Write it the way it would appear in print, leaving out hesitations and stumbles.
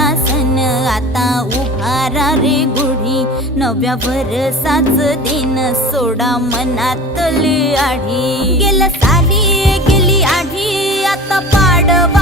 आला सण आता उभारा रे गुढी नव्या वर्षाच दिन सोडा मनातली आढी गेलं साली गेली आढी आता पाडवा